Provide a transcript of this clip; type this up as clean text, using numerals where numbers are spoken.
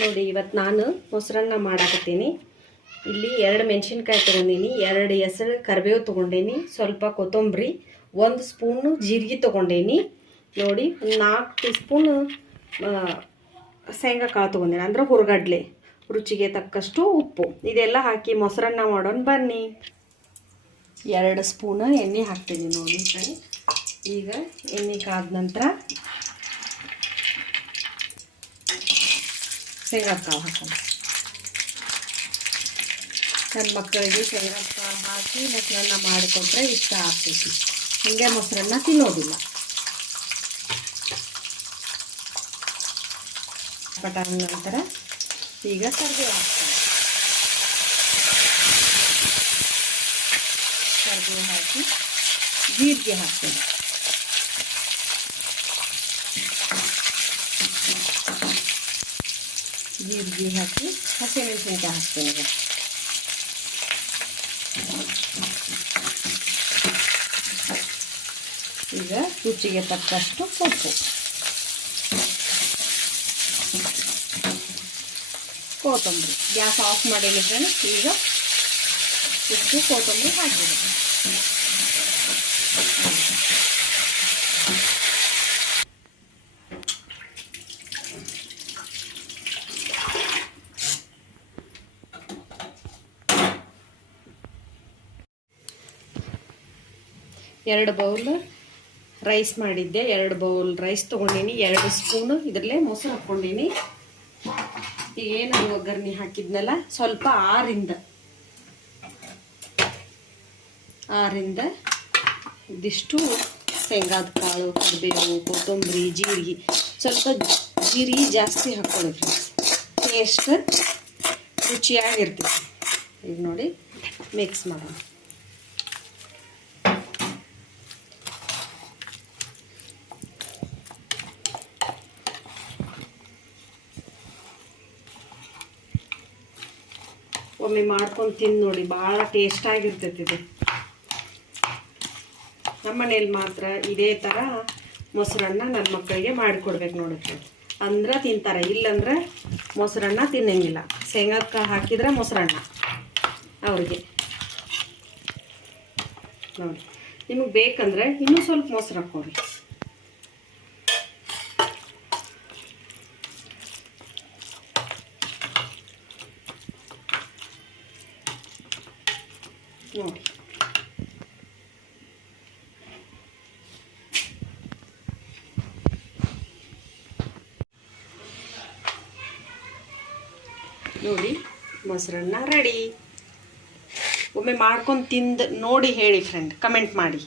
ನೋಡಿ ಇವತ್ತು ನಾನು ಮೊಸರನ್ನ ಮಾಡಾಕತ್ತೀನಿ. ಇಲ್ಲಿ 2 ಮೆಣಸಿನ್ಕಾಯಿ ತೊಗೊಂಡೀನಿ, 2 ಹೆಸರು ಕರಿಬೇವು ತೊಗೊಂಡೇನಿ, ಸ್ವಲ್ಪ ಕೊತ್ತಂಬರಿ, 1 ಸ್ಪೂನು ಜೀರಿಗೆ ತೊಗೊಂಡೇನಿ. ನೋಡಿ 4 ಟೀ ಸ್ಪೂನು ಶೇಂಗಾ ಕಾಳು ತೊಗೊಂಡೇನಿ, ಅಂದ್ರೆ ಹುರ್ಗಡ್ಲೆ. ರುಚಿಗೆ ತಕ್ಕಷ್ಟು ಉಪ್ಪು. ಇದೆಲ್ಲ ಹಾಕಿ ಮೊಸರನ್ನ ಮಾಡೋಣ ಬನ್ನಿ. 2 ಸ್ಪೂನು ಎಣ್ಣೆ ಹಾಕ್ತೀನಿ ನೋಡಿ ಫ್ರೆಂಡ್. ಈಗ ಎಣ್ಣೆ ಕಾದ ನಂತರ ಶೇಂಗಾ ಕಾಳು ಹಾಕೋಣ. ನನ್ನ ಮಕ್ಕಳಿಗೆ ಶೇಂಗಾ ಕಾಳು ಹಾಕಿ ಮೊಸರನ್ನ ಮಾಡಿಕೊಟ್ರೆ ಇಷ್ಟ ಆಗ್ತೈತಿ. ಹೀಗೆ ಮೊಸರನ್ನ ತಿನ್ನೋದಿಲ್ಲ. ಪಟಾಣ ನಂತರ ಈಗ ಕರಿಬೇವು ಹಾಕ್ತೀನಿ. ಕರಿಬೇವು ಹಾಕಿ ಜೀರಿಗೆ ಹಾಕ್ತೀನಿ. ಜೀರಿಗೆ ಹಾಕಿ ಹಸಿಮೆಣಸಿನ್ಕಾಯಿ ಹಾಕ್ತೀನಿ. ಈಗ ರುಚಿಗೆ ತಕ್ಕಷ್ಟು ಉಪ್ಪು, ಕೊತ್ತಂಬರಿ. ಗ್ಯಾಸ್ ಆಫ್ ಮಾಡೀನಿ ಫ್ರೆಂಡ್ಸ್. ಈಗ ಇಷ್ಟು ಕೊತ್ತಂಬರಿ ಹಾಕಿದೆ. ಎರಡು ಬೌಲ್ ರೈಸ್ ಮಾಡಿದ್ದೆ. 2 ಬೌಲ್ ರೈಸ್ ತೊಗೊಂಡೀನಿ. 2 ಸ್ಪೂನು ಇದರಲ್ಲೇ ಮೊಸರು ಹಾಕ್ಕೊಂಡೀನಿ. ಏನು ಒಗ್ಗರಣೆ ಹಾಕಿದ್ನಲ್ಲ, ಸ್ವಲ್ಪ 6ರಿಂದ ಇದಿಷ್ಟು ಶೇಂಗಾದ ಕಾಳು, ಕರಿಬೇವು, ಕೊತ್ತಂಬರಿ, ಜೀರಿಗೆ. ಸ್ವಲ್ಪ ಜೀರಿಗೆ ಜಾಸ್ತಿ ಹಾಕ್ಕೊಳ್ಳಿ ಫ್ರೆಂಡ್ಸ್, ಟೇಸ್ಟ್ ರುಚಿಯಾಗಿರ್ತೈತಿ. ಈಗ ನೋಡಿ ಮಿಕ್ಸ್ ಮಾಡೋಣ. ಒಮ್ಮೆ ಮಾಡ್ಕೊಂಡು ತಿಂದು ನೋಡಿ, ಭಾಳ ಟೇಸ್ಟಾಗಿರ್ತೈತಿ ಇದು. ನಮ್ಮ ಮನೇಲಿ ಮಾತ್ರ ಇದೇ ಥರ ಮೊಸರನ್ನ ನನ್ನ ಮಕ್ಕಳಿಗೆ ಮಾಡಿಕೊಡ್ಬೇಕು ನೋಡಿ ಫ್ರೆಂಡ್ಸ್. ಅಂದ್ರೆ ತಿಂತಾರೆ, ಇಲ್ಲಂದ್ರೆ ಮೊಸರನ್ನ ತಿನ್ನಂಗಿಲ್ಲ. ಶೇಂಗಾಕ್ಕೆ ಹಾಕಿದ್ರೆ ಮೊಸರನ್ನ ಅವ್ರಿಗೆ. ನೋಡಿ, ನಿಮಗೆ ಬೇಕಂದ್ರೆ ಇನ್ನೂ ಸ್ವಲ್ಪ ಮೊಸರು ಹಾಕ್ಕೊಡಿ. ನೋಡಿ ನೋಡಿ ಮೊಸರನ್ನ ರೆಡಿ. ಒಮ್ಮೆ ಮಾಡ್ಕೊಂಡು ತಿಂದು ನೋಡಿ ಹೇಳಿ ಫ್ರೆಂಡ್, ಕಮೆಂಟ್ ಮಾಡಿ.